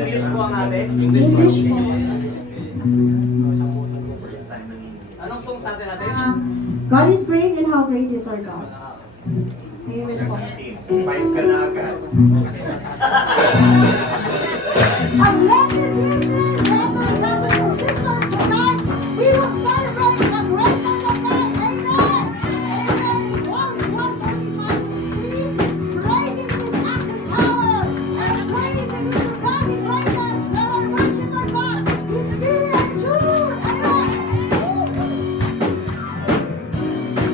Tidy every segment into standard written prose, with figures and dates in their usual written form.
English po ang atin. English po. Anong songs natin natin? God is great and how great is our God. Amen po. Vibes ka na agad. A blessed evening, brothers and sisters. Tonight, we will celebrate the greatness of God. Amen. Amen. In 1:45-3, praise Him in His active power and praise Him in His surpassing greatness. Let our worship our God in spirit and truth. Amen.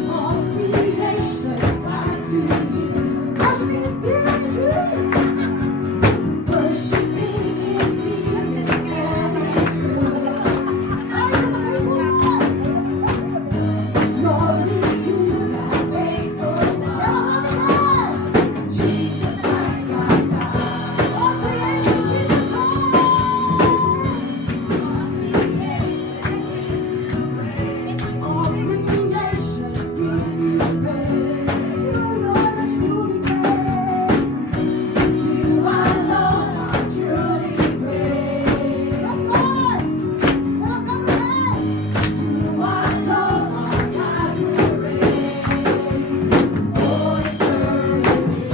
All creation cries to You, worshiping in spirit and truth. Worshiping in spirit and truth. Eyes of the faithful Lord. Glory to the faithful one. Let us all declare, Jesus Christ, my God. All creation give You praise. All creations give You praise. You Lord are truly great. You alone are truly great. Yes, Lord. Let us come to Him. You alone are God who reigns for eternity.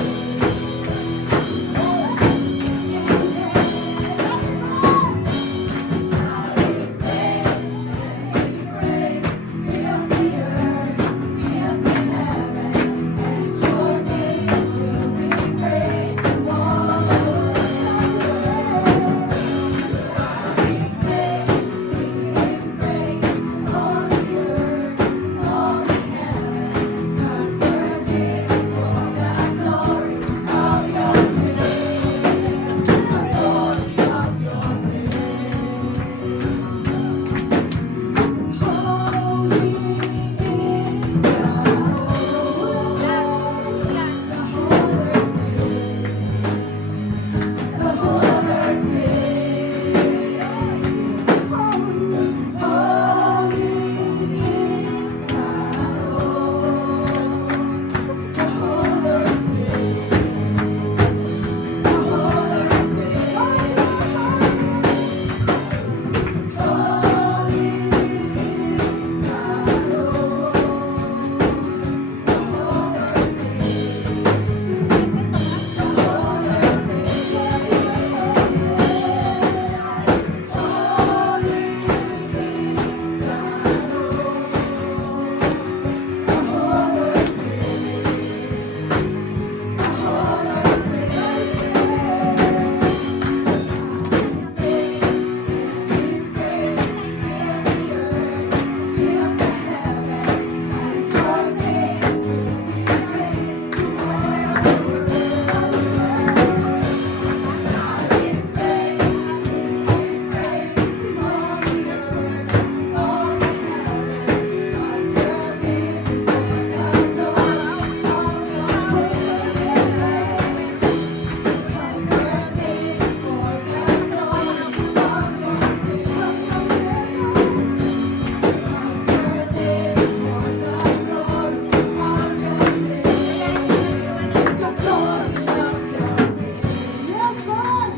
Yes, Lord.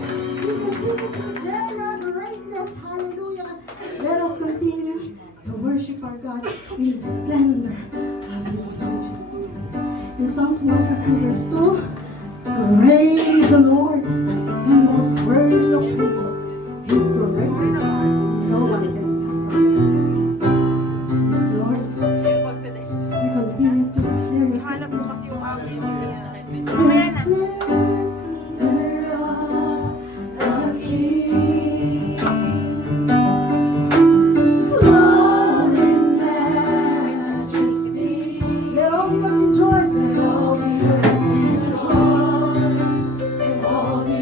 We continue to declare Your greatness. Hallelujah. Let us continue to worship our God in the splendor of His righteousness. In Psalms 150 verse 2, great is the Lord and most worthy of praise. His greatness no one can fathom. Yes, Lord. We continue to declare Your greatness. The splendor of the King. Glory and majesty. Let all the earth rejoice. Let all the earth rejoice. And all the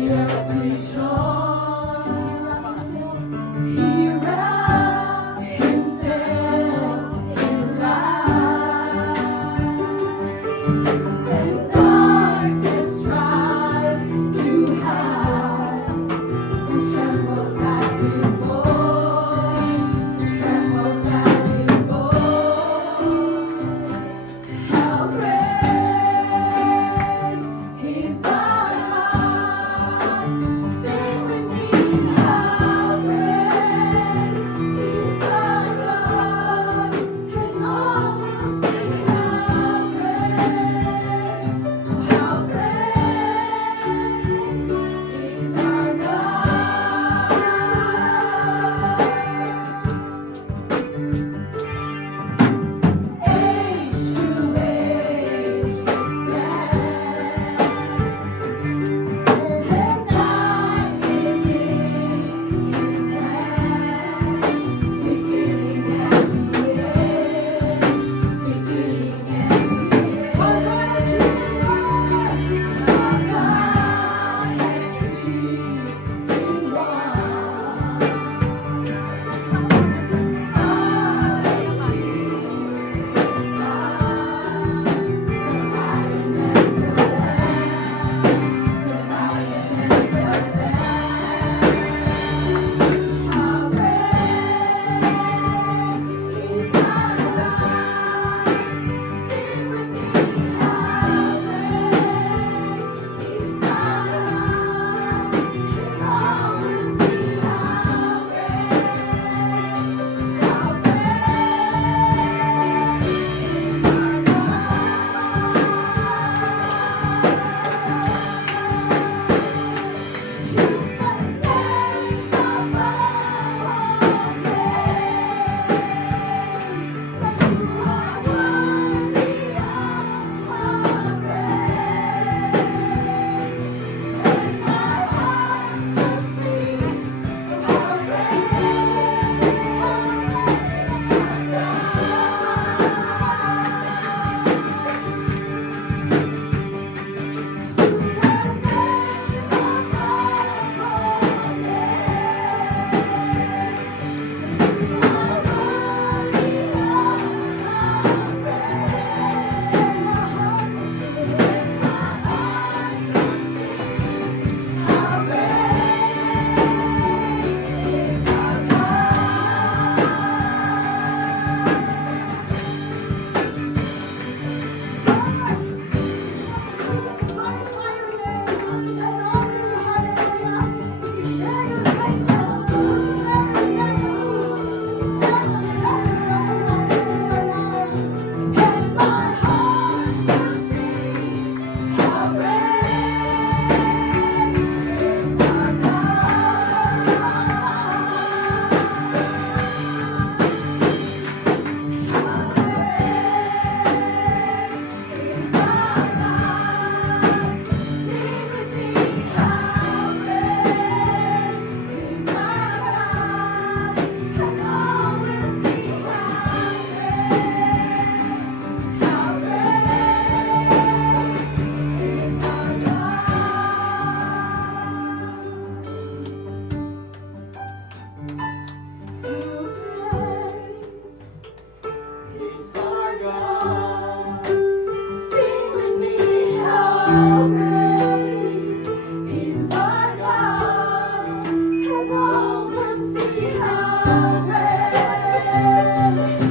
great is our God, and all will see how great,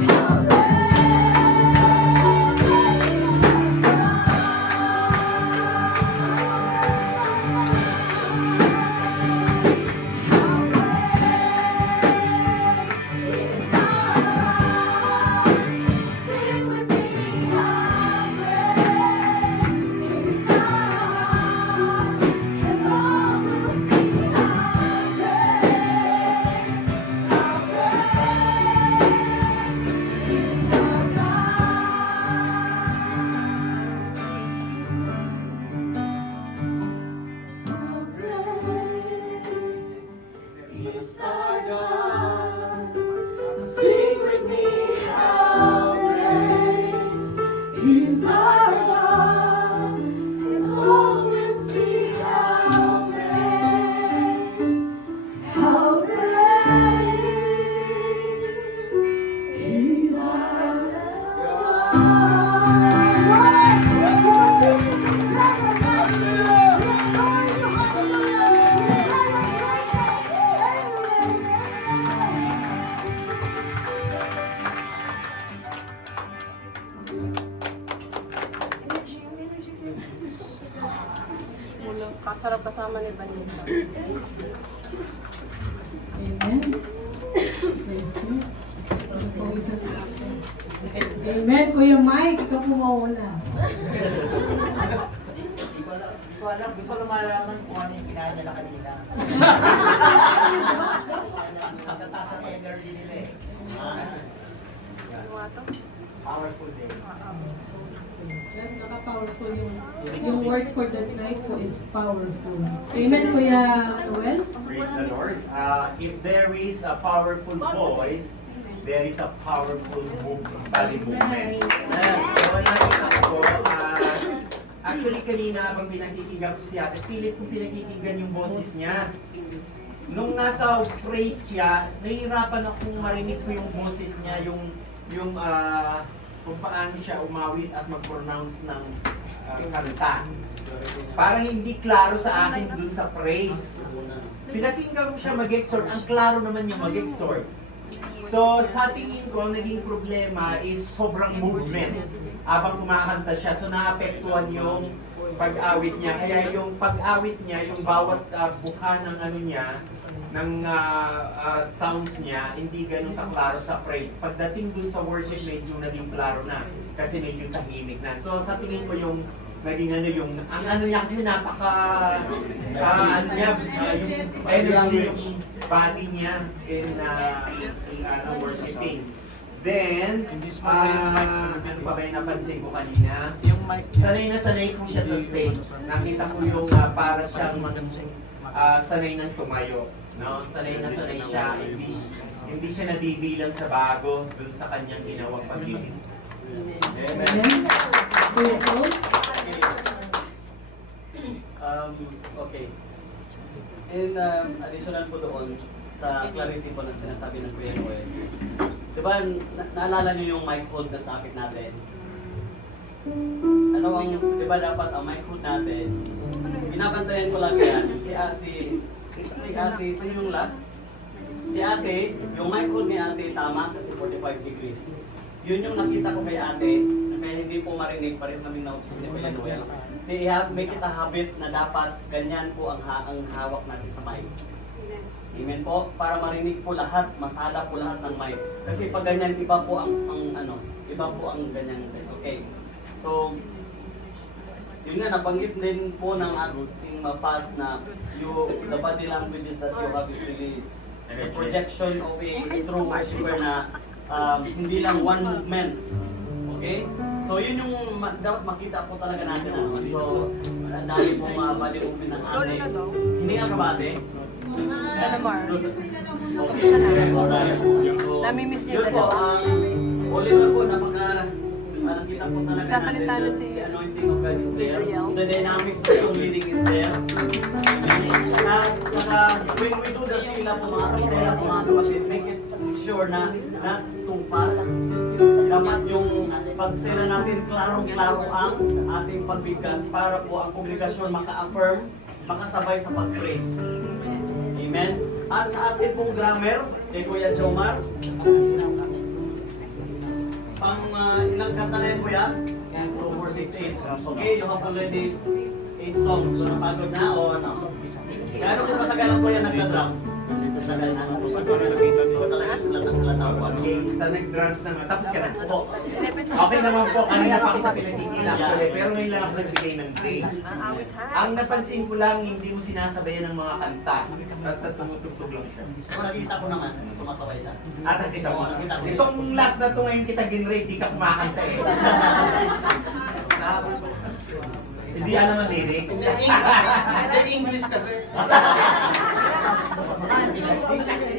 how Sing with me, how great is our God, and all will see how great, how great is our God. How great is our God. Sing with me, how great is our God, and all will see how great, how great is our God. Lord, you continue to declare your majesty. We adore you, hallelujah. We declare your greatness. Amen, amen. Kasarap kasama ni Vanessa. Amen. Praise God. Pawisan sa akin. Amen. Kuya Mike, ikaw po mauna. Hindi ko alam. Gusto ko malaman kung ano yung kinain nila kanina. Ang tataas ng energy nila eh. Ano nga to? Powerful day. Powerful yung word for that night po is powerful. Amen, Kuya Noel? Praise the Lord. If there is a powerful voice, there is a powerful body movement. So, nakita ko, actually kanina habang pinakikinggan ko si Ate, pilit kong pinakikinggan yung boses niya. Nung nasa praise siya, nahihirapan akong marinig ko yung boses niya, yung kung paano siya umawit at mag-pronounce ng kanta. Parang hindi klaro sa akin dun sa praise. Pinakinggan ko siya mag-exhort, ang klaro naman niya mag-exhort. So sa tingin ko, ang naging problema is sobrang movement habang kumakanta siya. So naapektuhan yung pag-awit niya. Kaya yung pag-awit niya, yung bawat buka ng ano niya, ng sounds niya, hindi ganun kaklaro sa praise. Pagdating dun sa worship, medyo naging klaro na. Kasi medyo tahimik na. So sa tingin ko yung naging ano yung, ang ano niya kasi napaka, ano niya, yung energy, yung body niya in worshiping. Then, ano pa ba yung napansin ko kanina? Sanay na sanay po siya sa stage. Nakita ko yung para siyang sanay ng tumayo. No? Sanay na sanay siya. Hindi siya nabibilang sa bago dun sa kanyang ginawang paglibig. Amen. Kuya Coach? Okay. In additional po doon sa clarity po ng sinasabi ng Kuya Noel. Diba, naalala niyo yung mic hold na topic natin? Ano ang, diba dapat ang mic hold natin, binabantayan ko lang yan, si ate, sino yung last? Si ate, yung mic hold ni ate tama kasi 45 degrees. Yun yung nakita ko kay ate, na kaya hindi po marinig, pa rin kaming nautos ni Kuya Noel. Make it a habit na dapat ganyan po ang hawak natin sa mic. Amen po, para marinig po lahat, masala po lahat ng mic. Kasi pag ganyan, iba po iba po ang ganyan. Okay. So, yun nga, nabanggit din po ng ating mapas na the body languages that you have is really a projection of a true worshiper na hindi lang one movement. Okay? So, yun yung dapat makita po talaga natin. So, ang dami pong body movement ng ate. Hindi nga kabate. Nami-miss niyo yun po, dalawa. all in all po, nakita po talaga Sasalita natin na si the anointing anointing of God is there. The dynamics of song leading is there. At saka, when we do the sila po mga kasela po mga kapatid, make it sure na not too fast. Dapat yung pagsela natin klarong-klaro ang ating pagbigkas para po ang kongregasyon maka-affirm, makasabay sa pag-praise. Amen? At sa ating pong grammar, kay Kuya Jomar, pang ilang kanta na yan, Kuya? 2, 4, 6, 8. Okay, you have already 8 songs. So, napagod na o ano? Gaano po matagal ang Kuya nagka-drums? Matagal na. Okay, sa nag-drums naman, tapos ka na. Po. Okay naman po, kanina pa kita pinatitin actually, pero ngayon lang ako nagbigay ng praise. Awit ha. Ang napansin ko lang, hindi mo sinasabayan ng mga kanta. Basta tumutugtog lang siya. So, nakita ko naman, sumasabay siya. At nakita mo. Itong last na to ngayon kita ginrate, di ka kumakanta eh. Hindi alam ang lyrics. Hindi English kasi.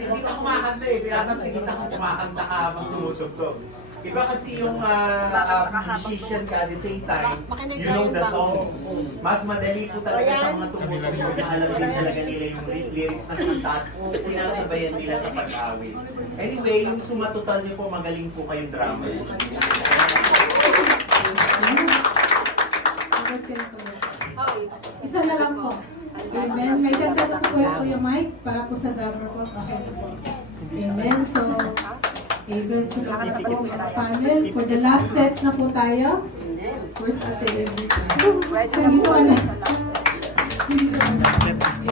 Hindi ka kumakanta eh. Pinapansin kita kung kumakanta ka habang tumutugtog. Iba kasi yung musician ka at the same time, you know the song. Mas madali po talaga sa mga tumutugtog na alam din talaga nila yung lyrics ng kanta at sinasabayan nila sa pag-awit. Anyway, yung sumatotal niyo po, magaling po kayong drummer. Isa na lang po. Amen. May dagdagan po po yung mic para po sa drummer po. Okay na po. Amen. So, amen. So, po mga panel. For the last set na po tayo. Where's Ate Every? Kanino na?